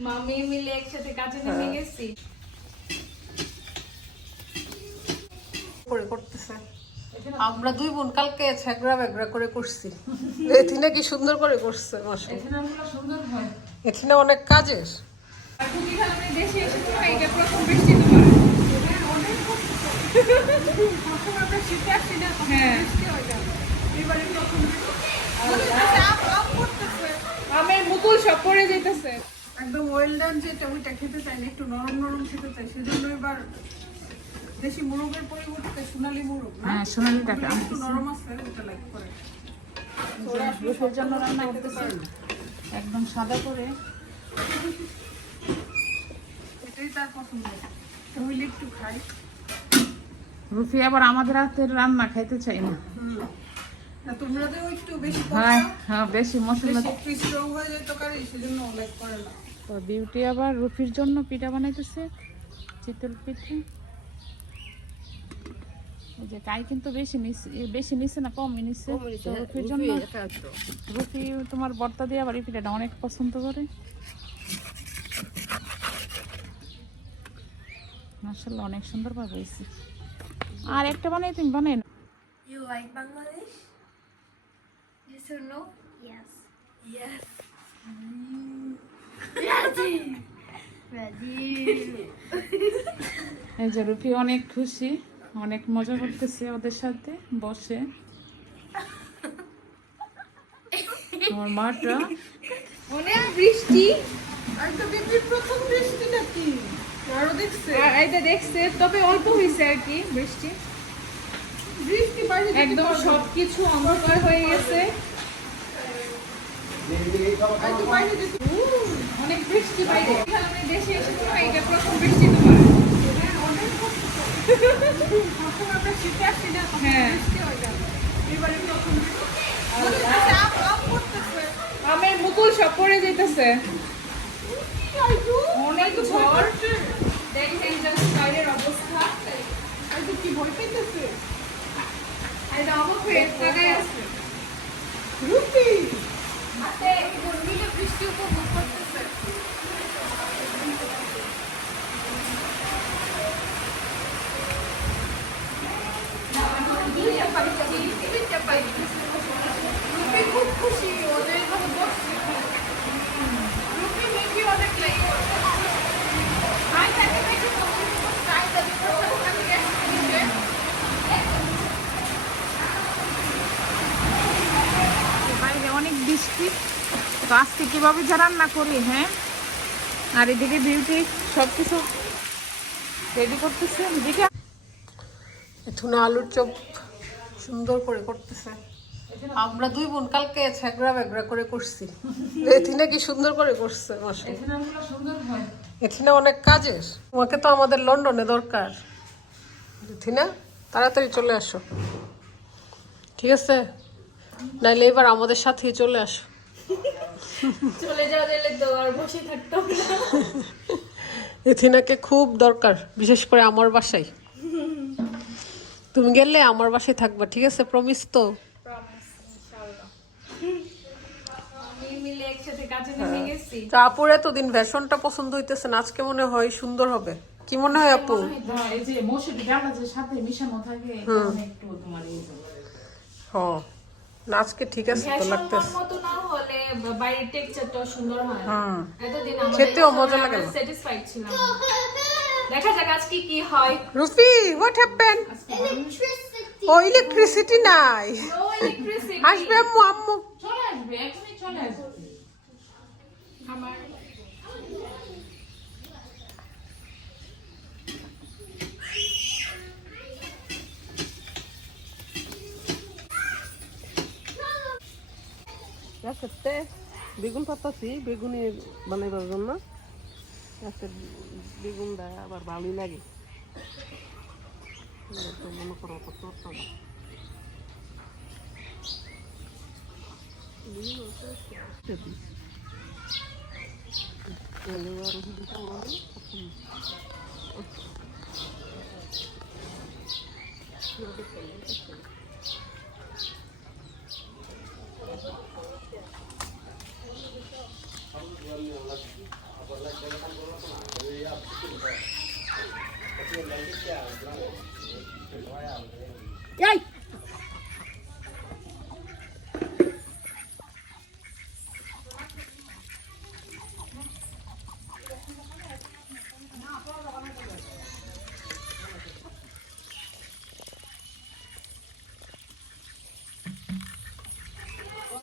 মামি মিলে একসাথে কাজে নেমে গেছি। করে করতেছে। আমরা দুই বোন কালকে ছ্যাগড়া ব্যাগড়া করে করছি। এথিনে কি সুন্দর করে করছে এখানে হয়। এথিনে অনেক কাজের। হ্যাঁ। হ্যাঁ আমের মুকুল সব পড়ে যেতেছে একদম ওয়েল ডান যেটা ওইটা খেতে চাই না একটু নরম নরম খেতে চাই সেজন্য এবার দেশি মুরগের পরিবর্তে সোনালী মুরগ হ্যাঁ সোনালিটা ওগুলো একটু নরম আছে ওটা লাইক করে। রুফের জন্য রান্না করতেছি একদম সাদা করে। এটাই তার পছন্দ। তাহলে একটু খাই। রুফি আবার আমাদের হাতের রান্না খাইতে চাই না। তোমরা তো একটু বেশি হ্যাঁ হ্যাঁ বেশি মশলা স্ট্রং হয়ে যেত তরকারি সেজন্য লাইক করে না। তো বিউটি আবার রুফির জন্য পিঠা বানাইতেছে চিতল পিঠে যে কাই কিন্তু বেশি নিচ্ছে বেশি নিচ্ছে না কমই নিচ্ছে রুফির জন্য রুফি তোমার বর্তা দিয়ে আবার এই পিঠাটা অনেক পছন্দ করে মার্শাল্লাহ অনেক সুন্দর ভাবে হয়েছে আর একটা বানাই তুমি বানাই না You like Bangladesh? Yes or no? Yes. Yes. এই যে রুফি অনেক খুশি অনেক মজা করতেছে ওদের সাথে বসে। আমার মাটা? অনেক বৃষ্টি? আর তো দিদির প্রথম বৃষ্টি নাকি আরও দেখছে। এটা দেখছে তবে অল্প হয়েছে আর কি বৃষ্টি। বৃষ্টি একদম সবকিছু অন্ধকার হয়ে গেছে। আমরা মুকুল সব পড়ে যেতেছে বাইরের অবস্থা কি ভয় পেতেছে? এটা অবাক হয়ে রুপি। বৃষ্টি উপভোগ করতেছে রুপি খুব খুশি ওদের এখানে বসছে রুপি মিকি অনেক লাইক হাই তাকে দেখে তাই তাদের সাথে গেছে বাইরে অনেক তো আজকে কীভাবে যা রান্না করি হ্যাঁ? আর এদিকে বিউটি সব কিছু রেডি করতেছে। এদিকে এথুনে আলুর চপ সুন্দর করে করতেছে। আমরা দুই বোন কালকে ছ্যাগড়া ব্যাগড়া করে করছি। এথিনে কি সুন্দর করে করছে এথিনে অনেক কাজের। তোমাকে তো আমাদের লন্ডনে দরকার। এথিনা তাড়াতাড়ি চলে আসো। ঠিক আছে? নাইলে এবার আমাদের সাথে চলে আসো। চলে যাওয়া দিলে তো আর বসে থাকতাম এথিনাকে খুব দরকার বিশেষ করে আমার বাসায়। তুমি গেলে আমার বাসায় থাকবা ঠিক আছে? প্রমিস তো? গেছি। তা আপুর এতদিন ভ্যাশনটা পছন্দ হইতেছে না আজকে মনে হয় সুন্দর হবে। কি মনে হয় আপু? হ্যাঁ, এই যে সাথে মিশানো থাকে এই একটু তোমার এই হ। না আজকে ঠিক আছে তো লাগতেছে। মতো না হলে বাইরের চট সুন্দর হয় হ্যাঁ। এতদিন আমরা খেতেও মজা লাগে। স্যাটিসফাইড ছিলাম। দেখা যাক আজকে কি হয়। রুফি হোয়াট হ্যাপেন ও ইলেকট্রিসিটি নাই। আসবে আম্মু আম্মু। চলে আসবে এখনই চলে আসবে। আমার রাখতে বেগুন পাতাছি, বেগুনি বানাইবার জন্য। আজকে বেগুন দেয়, আবার ভালোই লাগে। মনে করো অত চটটা না। Yay!